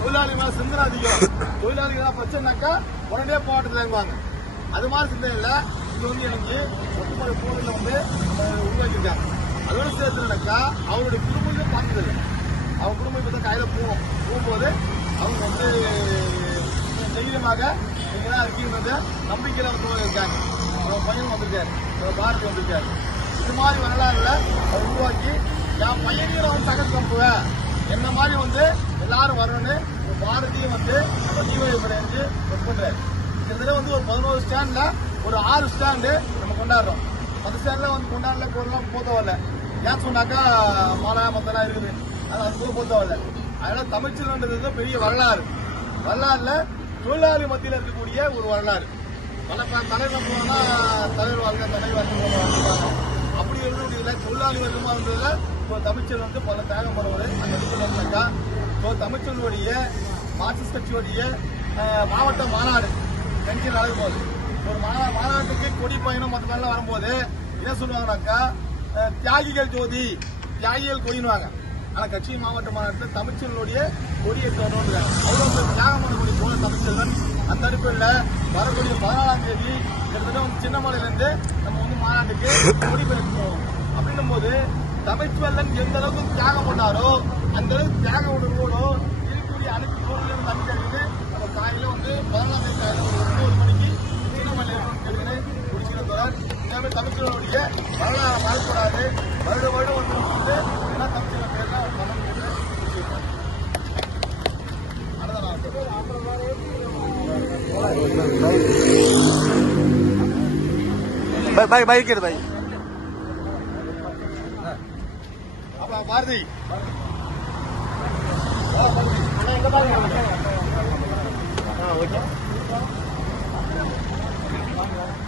தொழிலாளி மேல சிந்தனை அதிகம். தொழிலாளிகள் பிரச்சனைனாக்கா உடனே போராட்டத்தில் இறங்குவாங்க. அது மாதிரி சிந்தனையில இங்க வந்து எனக்கு ஒட்டுமொத்த போரில் வந்து உருவாக்கியிருக்காங்க. அதோட சேர்த்துனாக்கா அவருடைய குடும்பத்தை பார்த்ததில்லை. அவங்க குடும்பம் இப்ப கையில போகும்போது அவங்க வந்து தைரியமாக நீங்கதான் இருக்கீங்க நம்பிக்கையில வந்து இருக்காங்க. அவங்க பையன் வந்திருக்காரு, பாரதி வந்திருக்காரு. இது மாதிரி வரலாறுல அவர் உருவாக்கி என் பையனையும் நான் தகவல் கம்புவேன், என்ன மாதிரி வந்து எல்லாரும் வரணும்னு பாரதியும் வந்து தீவிரமடைஞ்சு ஒர்க் பண்றாரு. கிட்டத்தட்ட வந்து ஒரு 11 ஸ்டாண்ட்ல ஒரு 6 ஸ்டாண்டு நம்ம கொண்டாடுறோம். 10 ஸ்டாண்ட்ல வந்து கொண்டாடல பொருளாம் போத்த வரல. ஏன் சொன்னாக்கா மழை மத்தெல்லாம் இருக்குது, அது போத்த வரல. அதனால தமிழ்ச்செல்வன்றது பெரிய வரலாறு. வரலாறுல தொழிலாளி மத்தியில் இருக்கக்கூடிய ஒரு வரலாறு. பல தலைவர் போனா தலைவர் வாழ்க்கை தலைவர் வாழ்க்கை அப்படி இருக்கக்கூடிய தொழிலாளி வர்க்கமா இருந்ததுல இப்போ தமிழ்ச்செல்வன் வந்து பல தியாகம் பண்ணுவாரு. அந்த இடத்துலக்கா இப்போ தமிழ்ச்செல்வனுடைய மார்க்சிஸ்ட் கட்சியுடைய மாவட்ட மாநாடு கட்சியில் நடக்கும் போது ஒரு மாநாட்டுக்கு கொடி பயணம் மற்ற மாதிரிலாம் வரும்போது என்ன சொல்லுவாங்கன்னாக்கா தியாகிகள் ஜோதி, தியாகிகள் கொடினுவாங்க. ஆனா கட்சி மாவட்ட மாநாட்டில் தமிழ்ச்செல்வனுடைய கொடியை தொடர்ந்து அவ்வளவு தியாகம் பண்ணக்கூடிய போன தமிழ்ச்செல்வன் அந்த அடிப்படையில் வரக்கூடிய 14ஆம் தேதி கிட்டத்தட்ட சின்னமலையிலிருந்து நம்ம வந்து மாநாட்டுக்கு கொடி பெயர்த்து போவோம். அப்படின்னும் போது தமிழ்ச்செல்வன் எந்த அளவுக்கு தியாகம் பண்ணாரோ அந்த அளவுக்கு தியாக உணர்வோடு இருக்கக்கூடிய அனைத்து பொருளும் தண்ணி கிடைக்குது. நம்ம காலையில வந்து 14ஆம் தேதி காலையில் 9 மணிக்கு சின்னமலை குடிக்கிற தொடர் எல்லாமே தமிழ்ச்செல்வனுடைய வரலாறு மறக்கூடாது. வருடம் வந்து எல்லா தமிழ்ச்செல்வன் பேர்ல பணம் போட்டு भाई भाई के भाई பாரதி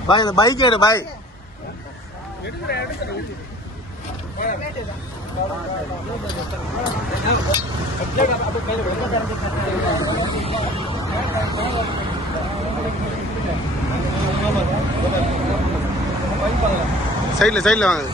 भाई भाई के भाई சைடுல வாங்க.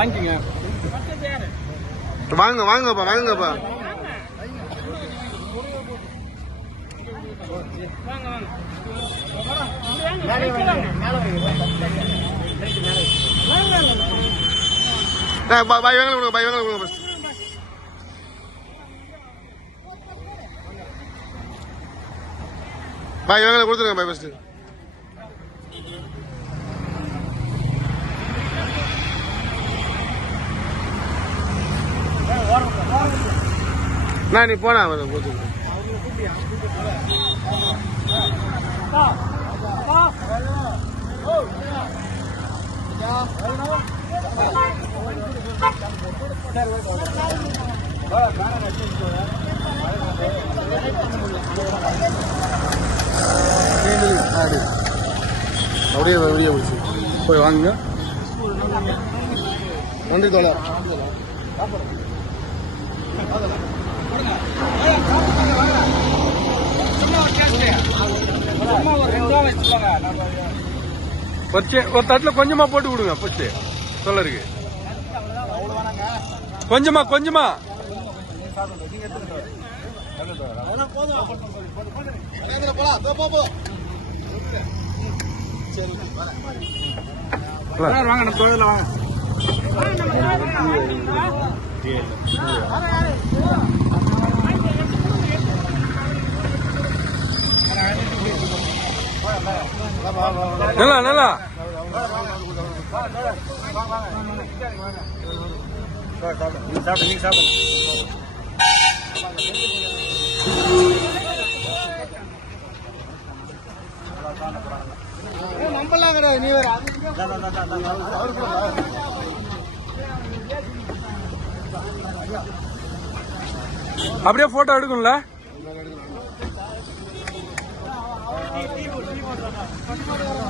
வாங்கிக்கங்க, வாங்க வாங்கப்பா வாங்கப்பா. பாய் வாங்க கொடுங்க, பாய் வாங்க கொடுங்க. பாய் வாங்க கொடுத்துருங்க பாய் ஃபர்ஸ்ட். நான் நீ போனா கொடுத்துருங்க. அப்படியே வெளியே முடிச்சு போய் வாங்குங்க. $1 ஒரு தட்டுல கொஞ்சமா போட்டு விடுங்க. ஃபர்ஸ்ட் சொல்லருக்கு கொஞ்சமா கொஞ்சமா வாங்க நம்ம கோயில வாங்க. நல்லா நல்லா நம்பலாம் கிடையாது. நீ வேற அப்படியே போட்டோ எடுக்கும்ல? எடுக்கலாம்